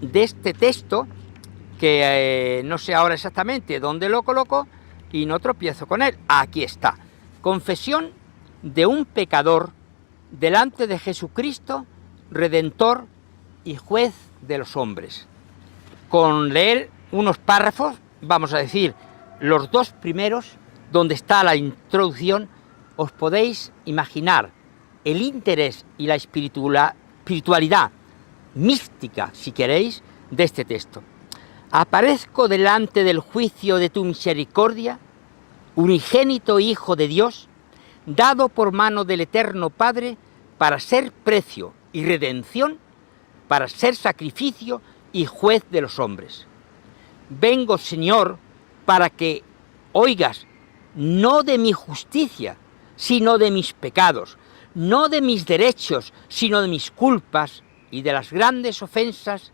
de este texto, que no sé ahora exactamente dónde lo coloco y no tropiezo con él. Aquí está: Confesión de un pecador delante de Jesucristo, Redentor y Juez de los hombres. Con leer unos párrafos, vamos a decir, los dos primeros, donde está la introducción, os podéis imaginar el interés y la espiritualidad mística, si queréis, de este texto. Aparezco delante del juicio de tu misericordia, unigénito Hijo de Dios, dado por mano del Eterno Padre, para ser precio y redención, para ser sacrificio y juez de los hombres. Vengo, Señor, para que oigas no de mi justicia, sino de mis pecados, no de mis derechos, sino de mis culpas y de las grandes ofensas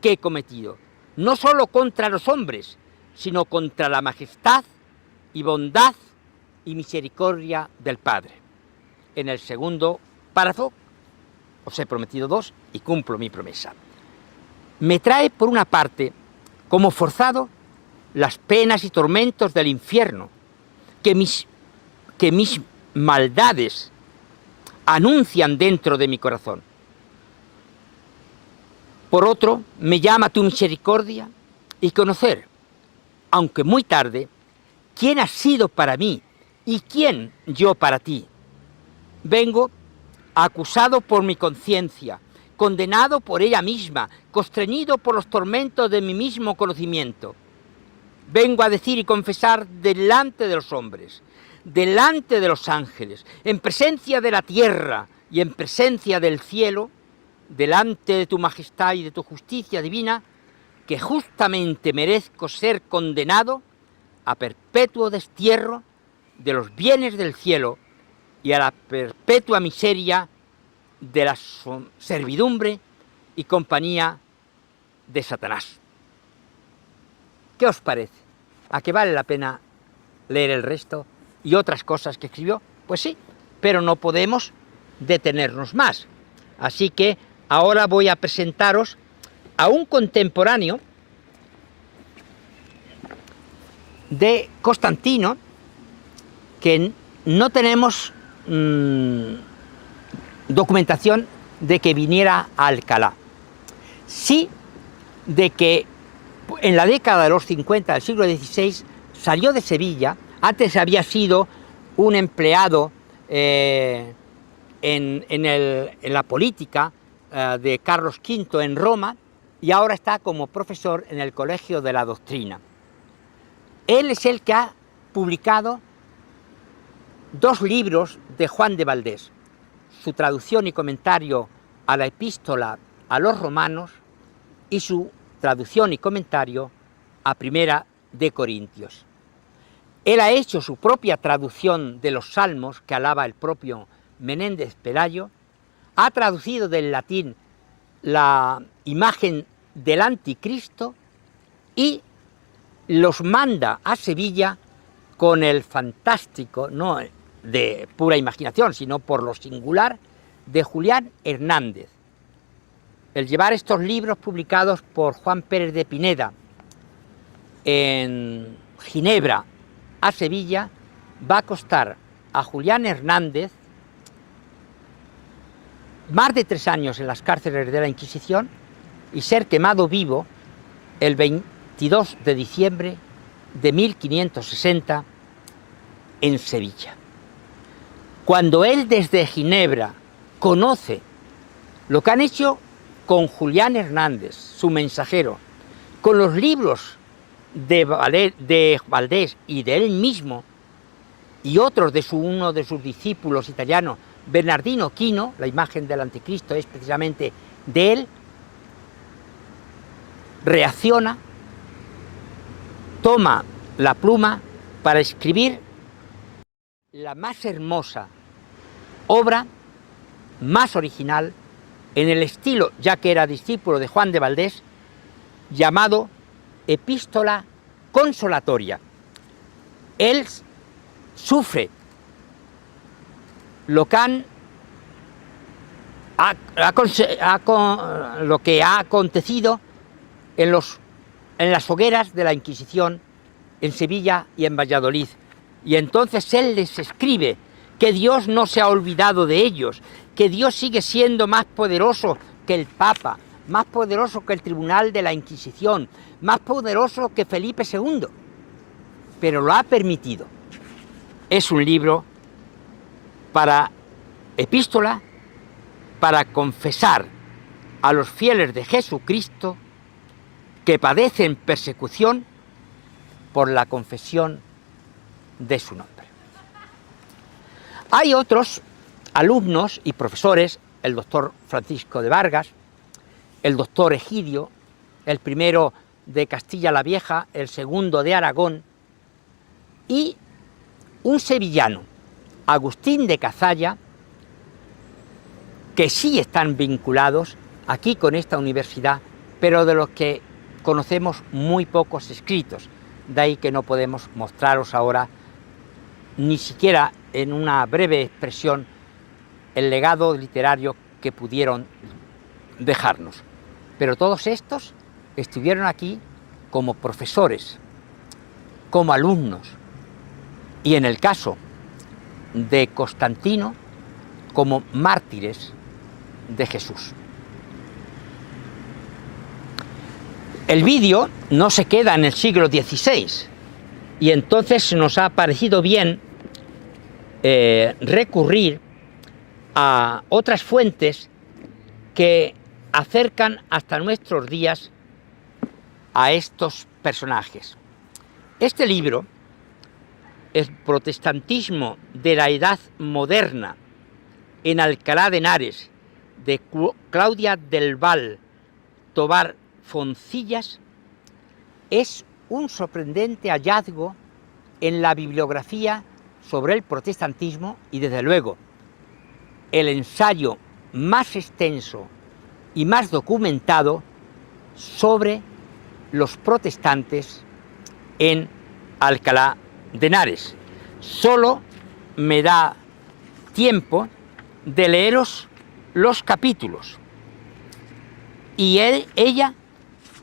que he cometido, no solo contra los hombres, sino contra la majestad y bondad y misericordia del Padre. En el segundo párrafo os he prometido dos y cumplo mi promesa. Me trae por una parte como forzado las penas y tormentos del infierno, que mis maldades anuncian dentro de mi corazón. Por otro, me llama tu misericordia y conocer, aunque muy tarde, quién has sido para mí y quién yo para ti. Vengo acusado por mi conciencia, condenado por ella misma, constreñido por los tormentos de mi mismo conocimiento. Vengo a decir y confesar delante de los hombres, delante de los ángeles, en presencia de la tierra y en presencia del cielo, delante de tu majestad y de tu justicia divina, que justamente merezco ser condenado a perpetuo destierro de los bienes del cielo y a la perpetua miseria de la servidumbre y compañía de Satanás. ¿Qué os parece? ¿A que vale la pena leer el resto y otras cosas que escribió? Pues sí, pero no podemos detenernos más. Así que ahora voy a presentaros a un contemporáneo de Constantino, que no tenemos documentación de que viniera a Alcalá. Sí de que en la década de los 50 del siglo XVI salió de Sevilla. Antes había sido un empleado en la política de Carlos V en Roma, y ahora está como profesor en el Colegio de la Doctrina. Él es el que ha publicado dos libros de Juan de Valdés: su traducción y comentario a la epístola a los romanos y su traducción y comentario a Primera de Corintios. Él ha hecho su propia traducción de los Salmos, que alaba el propio Menéndez Pelayo, ha traducido del latín la imagen del anticristo y los manda a Sevilla con el fantástico, no de pura imaginación, sino por lo singular, de Julián Hernández. El llevar estos libros publicados por Juan Pérez de Pineda en Ginebra a Sevilla va a costar a Julián Hernández más de 3 años en las cárceles de la Inquisición y ser quemado vivo el 22 de diciembre de 1560 en Sevilla. Cuando él desde Ginebra conoce lo que han hecho con Julián Hernández, su mensajero, con los libros de Valdés y de él mismo, y otros de uno de sus discípulos italianos, Bernardino Quino, la imagen del anticristo es precisamente de él, reacciona, toma la pluma para escribir la más hermosa obra, más original, en el estilo, ya que era discípulo de Juan de Valdés, llamado Epístola Consolatoria. Él sufre lo que ha acontecido en las hogueras de la Inquisición en Sevilla y en Valladolid. Y entonces él les escribe que Dios no se ha olvidado de ellos, que Dios sigue siendo más poderoso que el Papa, más poderoso que el Tribunal de la Inquisición, más poderoso que Felipe II, pero lo ha permitido. Es un libro para epístola, para confesar a los fieles de Jesucristo que padecen persecución por la confesión de su nombre. Hay otros alumnos y profesores, el doctor Francisco de Vargas, el doctor Egidio, el primero de Castilla la Vieja, el segundo de Aragón, y un sevillano, Agustín de Cazalla, que sí están vinculados aquí con esta universidad, pero de los que conocemos muy pocos escritos, de ahí que no podemos mostraros ahora, ni siquiera en una breve expresión, el legado literario que pudieron dejarnos. Pero todos estos estuvieron aquí como profesores, como alumnos, y en el caso de Constantino, como mártires de Jesús. El vídeo no se queda en el siglo XVI, y entonces nos ha parecido bien recurrir a otras fuentes que acercan hasta nuestros días a estos personajes. Este libro, El protestantismo de la Edad Moderna en Alcalá de Henares, de Claudia del Val Tobar Foncillas, es un sorprendente hallazgo en la bibliografía sobre el protestantismo y, desde luego, el ensayo más extenso y más documentado sobre los protestantes en Alcalá de Henares. Solo me da tiempo de leeros los capítulos, y ella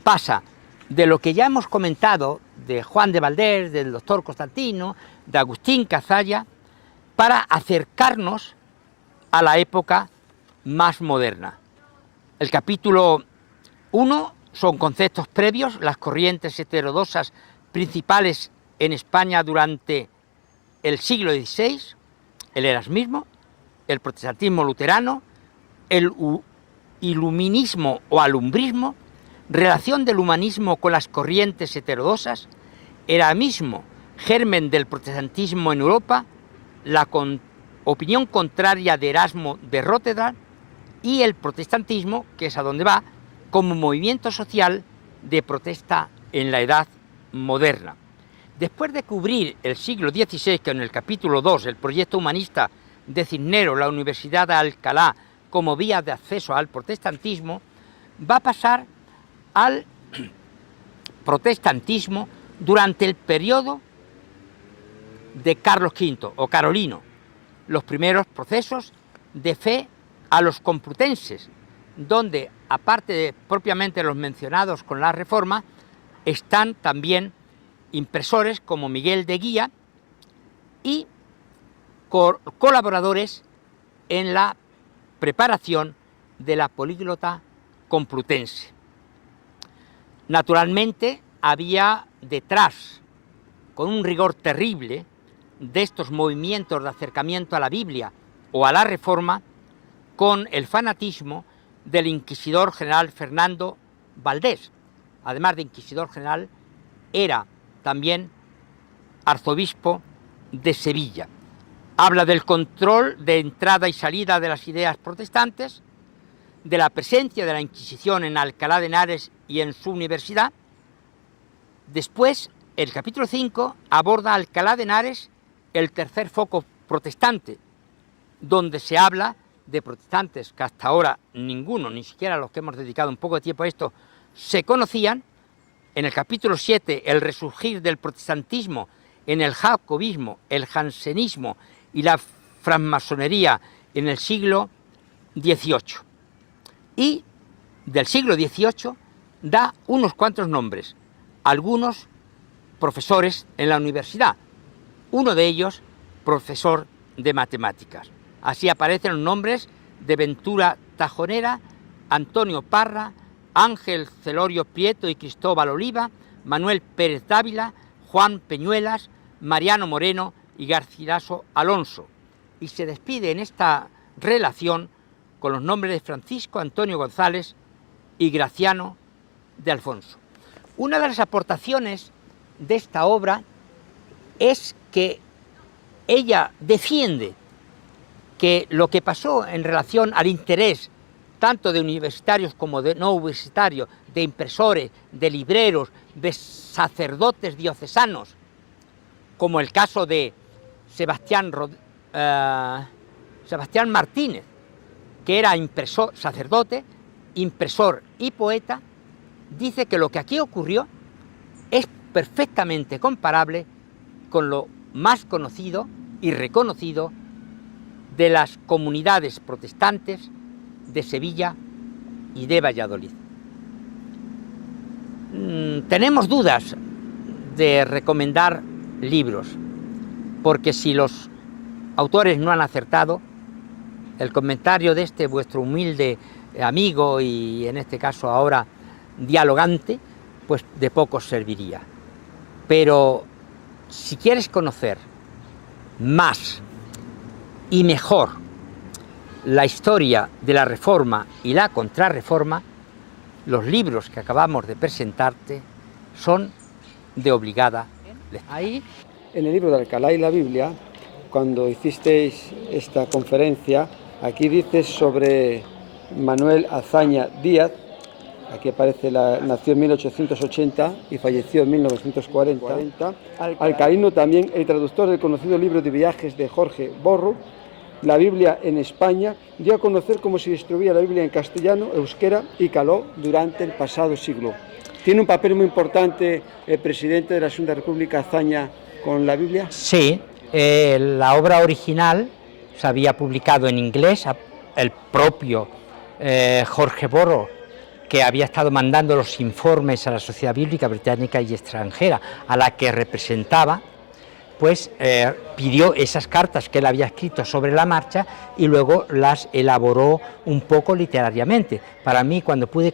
pasa de lo que ya hemos comentado de Juan de Valdés, del doctor Constantino, de Agustín Cazalla, para acercarnos a la época más moderna. El capítulo 1 son conceptos previos, las corrientes heterodoxas principales en España durante el siglo XVI, el erasmismo, el protestantismo luterano, el iluminismo o alumbrismo, relación del humanismo con las corrientes heterodoxas, erasmismo, germen del protestantismo en Europa, la opinión contraria de Erasmo de Róterdam y el protestantismo, que es a donde va, como movimiento social de protesta en la Edad Moderna. Después de cubrir el siglo XVI, que en el capítulo 2, el proyecto humanista de Cisneros, la Universidad de Alcalá como vía de acceso al protestantismo, va a pasar al protestantismo durante el periodo de Carlos V o carolino, los primeros procesos de fe a los complutenses, donde, aparte de propiamente los mencionados con la Reforma, están también impresores como Miguel de Guía y colaboradores en la preparación de la políglota complutense. Naturalmente, había detrás, con un rigor terrible, de estos movimientos de acercamiento a la Biblia o a la Reforma, con el fanatismo del inquisidor general Fernando Valdés. Además de inquisidor general, era también arzobispo de Sevilla. Habla del control de entrada y salida de las ideas protestantes, de la presencia de la Inquisición en Alcalá de Henares y en su universidad. Después, el capítulo 5 aborda Alcalá de Henares, el tercer foco protestante, donde se habla de protestantes que hasta ahora ninguno, ni siquiera los que hemos dedicado un poco de tiempo a esto, se conocían. En el capítulo 7, el resurgir del protestantismo en el jacobismo, el jansenismo y la francmasonería en el siglo XVIII. Y del siglo XVIII da unos cuantos nombres, algunos profesores en la universidad, uno de ellos profesor de matemáticas. Así aparecen los nombres de Ventura Tajonera, Antonio Parra, Ángel Celorio Prieto y Cristóbal Oliva, Manuel Pérez Dávila, Juan Peñuelas, Mariano Moreno y Garcilaso Alonso. Y se despide en esta relación con los nombres de Francisco Antonio González y Graciano de Alfonso. Una de las aportaciones de esta obra es que ella defiende que lo que pasó en relación al interés tanto de universitarios como de no universitarios, de impresores, de libreros, de sacerdotes diocesanos, como el caso de Sebastián Martínez, que era impresor, sacerdote, impresor y poeta, dice que lo que aquí ocurrió es perfectamente comparable con lo más conocido y reconocido de las comunidades protestantes de Sevilla y de Valladolid. Tenemos dudas de recomendar libros, porque si los autores no han acertado, el comentario de este vuestro humilde amigo y en este caso ahora dialogante, pues de poco serviría. Pero si quieres conocer más y mejor la historia de la Reforma y la Contrarreforma, los libros que acabamos de presentarte son de obligada lectura. Ahí, en el libro de Alcalá y la Biblia, cuando hicisteis esta conferencia, aquí dices sobre Manuel Azaña Díaz, aquí aparece, nació en 1880 y falleció en 1940, alcalino también, el traductor del conocido libro de viajes de Jorge Borro, La Biblia en España, dio a conocer cómo se distribuía la Biblia en castellano, euskera y caló durante el pasado siglo. ¿Tiene un papel muy importante el presidente de la Segunda República, Azaña, con la Biblia? Sí, la obra original se había publicado en inglés, el propio Jorge Borro, que había estado mandando los informes a la Sociedad Bíblica Británica y extranjera, a la que representaba, pues pidió esas cartas que él había escrito sobre la marcha y luego las elaboró un poco literariamente. Para mí, cuando pude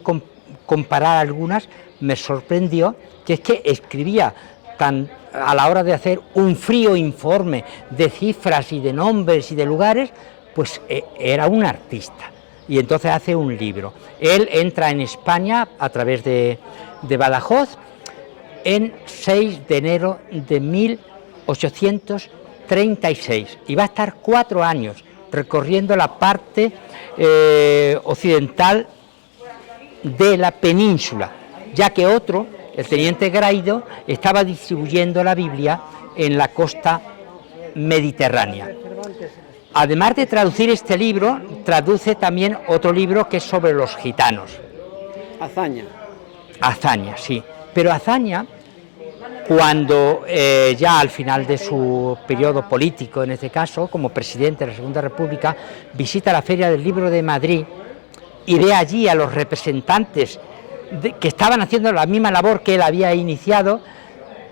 comparar algunas, me sorprendió que es que escribía a la hora de hacer un frío informe de cifras y de nombres y de lugares, pues era un artista. Y entonces hace un libro. Él entra en España a través de Badajoz en 6 de enero de 1836 y va a estar 4 años recorriendo la parte occidental de la península, ya que otro, el teniente Graido, estaba distribuyendo la Biblia en la costa mediterránea. Además de traducir este libro, traduce también otro libro que es sobre los gitanos. Azaña. Azaña, sí. Pero Azaña, cuando ya al final de su periodo político, en este caso, como presidente de la Segunda República, visita la Feria del Libro de Madrid y ve allí a los representantes que estaban haciendo la misma labor que él había iniciado,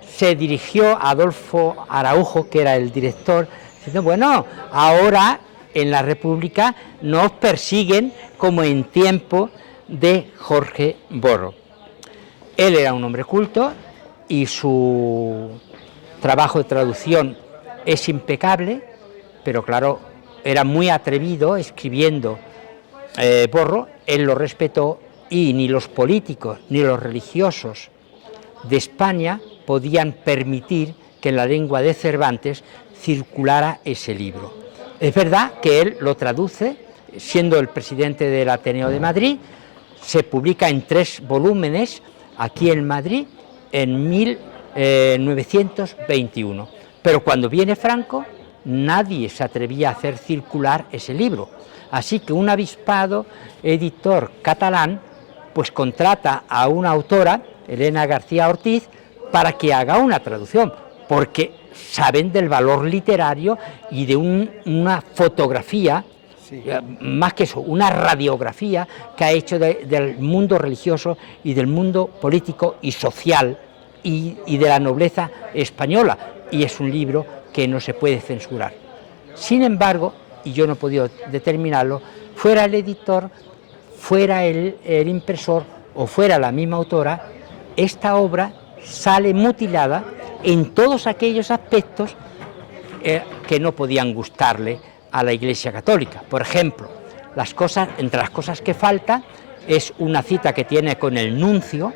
se dirigió a Adolfo Araujo, que era el director, diciendo, bueno, ahora en la República nos persiguen como en tiempo de Jorge Borro. Él era un hombre culto y su trabajo de traducción es impecable, pero claro, era muy atrevido escribiendo Borro, él lo respetó y ni los políticos ni los religiosos de España podían permitir que en la lengua de Cervantes circulara ese libro. Es verdad que él lo traduce, siendo el presidente del Ateneo de Madrid, se publica en 3 volúmenes aquí en Madrid en 1921. Pero cuando viene Franco, nadie se atrevía a hacer circular ese libro. Así que un avispado editor catalán pues contrata a una autora, Elena García Ortiz, para que haga una traducción, porque saben del valor literario y de una fotografía, sí, más que eso, una radiografía que ha hecho del mundo religioso y del mundo político y social y de la nobleza española, y es un libro que no se puede censurar. Sin embargo, y yo no he podido determinarlo, fuera el editor, fuera el impresor o fuera la misma autora, esta obra sale mutilada en todos aquellos aspectos que no podían gustarle a la Iglesia Católica. Por ejemplo, entre las cosas que falta es una cita que tiene con el nuncio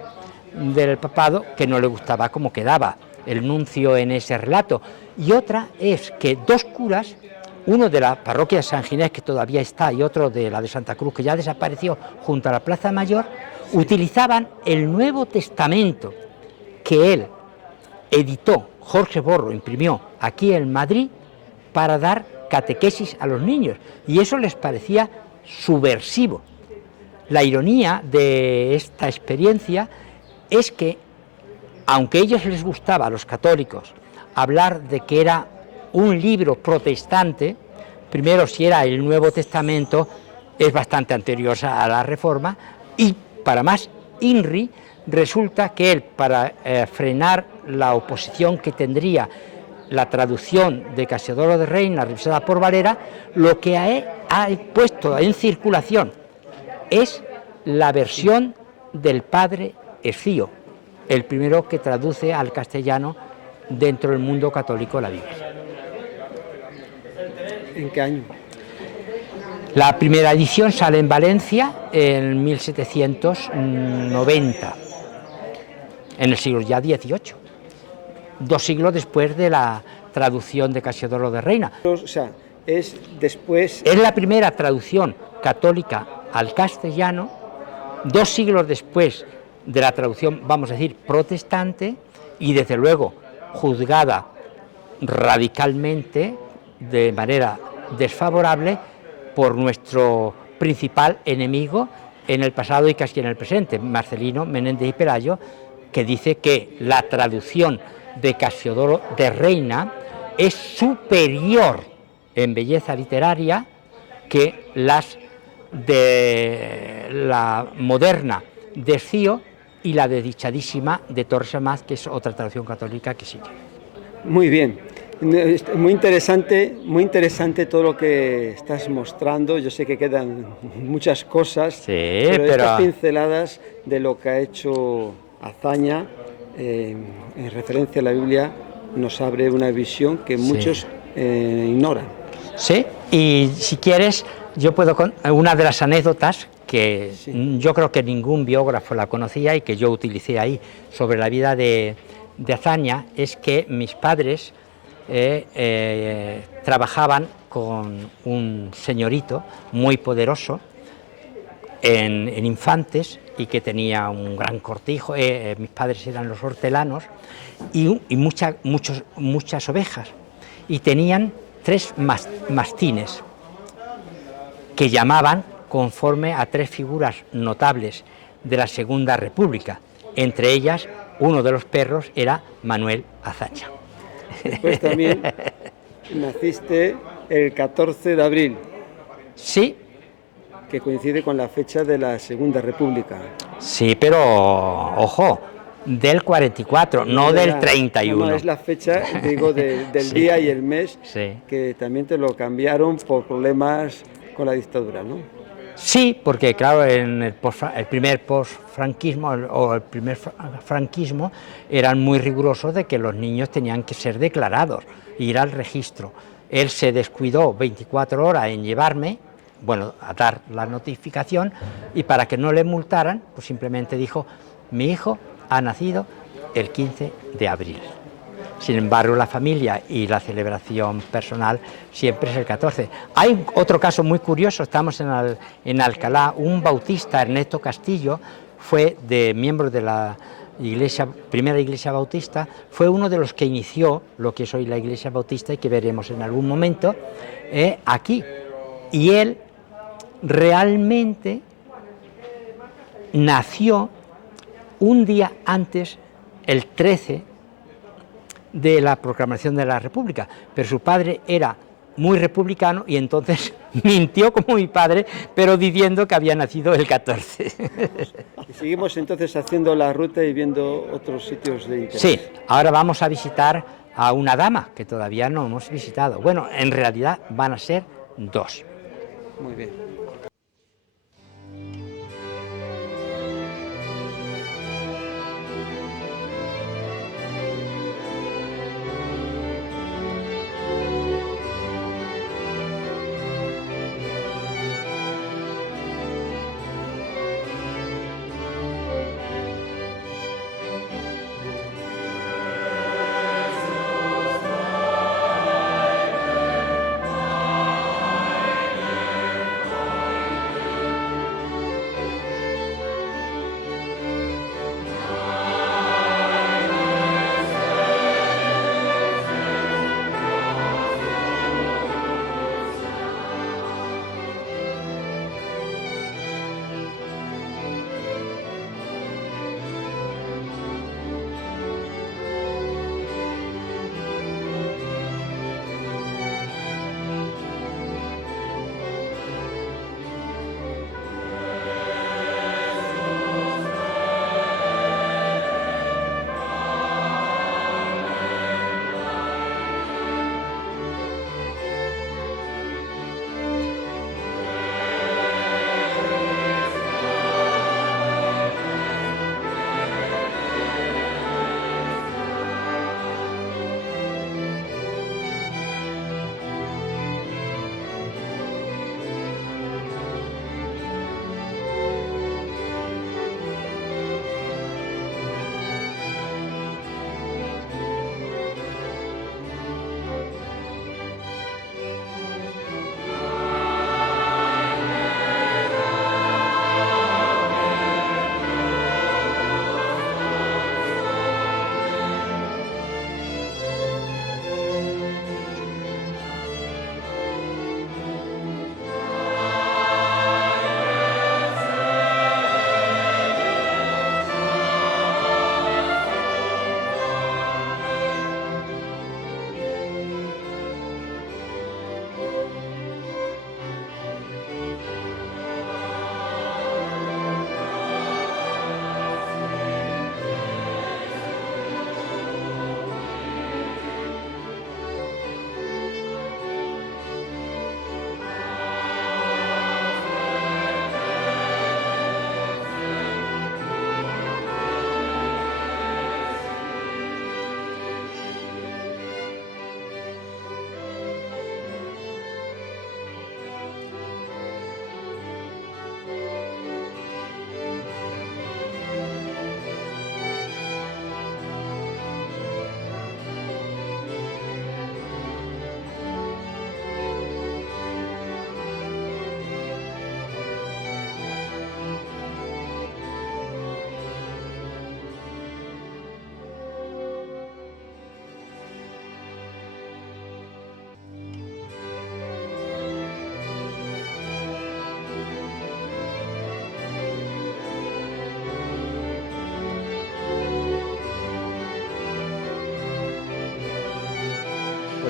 del papado, que no le gustaba cómo quedaba el nuncio en ese relato, y otra es que dos curas, uno de la parroquia de San Ginés, que todavía está, y otro de la de Santa Cruz, que ya desapareció, junto a la Plaza Mayor, utilizaban el Nuevo Testamento que él editó, Jorge Borro imprimió aquí en Madrid, para dar catequesis a los niños, y eso les parecía subversivo. La ironía de esta experiencia es que, aunque a ellos les gustaba, a los católicos, hablar de que era un libro protestante, primero, si era el Nuevo Testamento, es bastante anterior a la Reforma, y para más, INRI, resulta que él, para frenar la oposición que tendría la traducción de Casiodoro de Reina, revisada por Valera, lo que ha puesto en circulación es la versión del padre Escío, el primero que traduce al castellano dentro del mundo católico la Biblia. ¿En qué año? La primera edición sale en Valencia en 1790, en el siglo ya XVIII, 2 siglos después de la traducción de Casiodoro de Reina. O sea, es después... Es la primera traducción católica al castellano, 2 siglos después de la traducción, vamos a decir, protestante, y desde luego juzgada radicalmente, de manera desfavorable, por nuestro principal enemigo en el pasado y casi en el presente, Marcelino Menéndez y Pelayo, que dice que la traducción de Casiodoro de Reina es superior en belleza literaria que las de la moderna de Escío y la desdichadísima de Torres Amat, que es otra traducción católica que sigue. Muy bien, muy interesante todo lo que estás mostrando. Yo sé que quedan muchas cosas, sí, pero estas pinceladas de lo que ha hecho Azaña en referencia a la Biblia nos abre una visión que muchos ignoran. Sí, y si quieres, yo puedo una de las anécdotas que yo creo que ningún biógrafo la conocía y que yo utilicé ahí sobre la vida de Azaña, es que mis padres trabajaban con un señorito muy poderoso en Infantes y que tenía un gran cortijo. Mis padres eran los hortelanos y muchas ovejas, y tenían 3 mastines que llamaban conforme a 3 figuras notables de la Segunda República. Entre ellas, uno de los perros era Manuel Azaña. Después también naciste el 14 de abril. Sí. Que coincide con la fecha de la Segunda República. Sí, pero ojo, del 44, no del 31. No, es la fecha, digo, del día y el mes, que también te lo cambiaron por problemas con la dictadura, ¿no? Sí, porque claro, en el primer post-franquismo o el primer franquismo eran muy rigurosos de que los niños tenían que ser declarados, ir al registro. Él se descuidó 24 horas en llevarme, bueno, a dar la notificación, y para que no le multaran, pues simplemente dijo: mi hijo ha nacido el 15 de abril. Sin embargo, la familia y la celebración personal siempre es el 14. Hay otro caso muy curioso, estamos en Alcalá, un bautista, Ernesto Castillo, fue miembro de la primera iglesia bautista, fue uno de los que inició lo que es hoy la iglesia bautista y que veremos en algún momento aquí. Y él realmente nació un día antes, el 13 de la proclamación de la República, pero su padre era muy republicano y entonces mintió como mi padre, pero diciendo que había nacido el 14. Y seguimos entonces haciendo la ruta y viendo otros sitios de interés. Sí, ahora vamos a visitar a una dama que todavía no hemos visitado. Bueno, en realidad van a ser 2. Muy bien.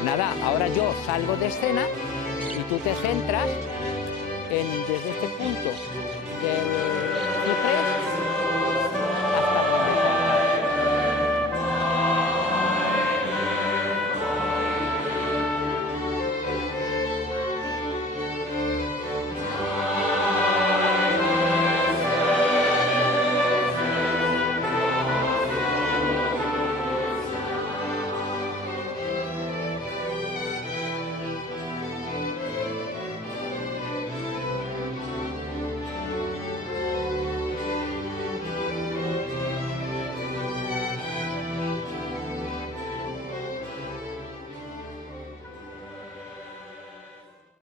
nada, ahora yo salgo de escena y tú te centras desde este punto del ciprés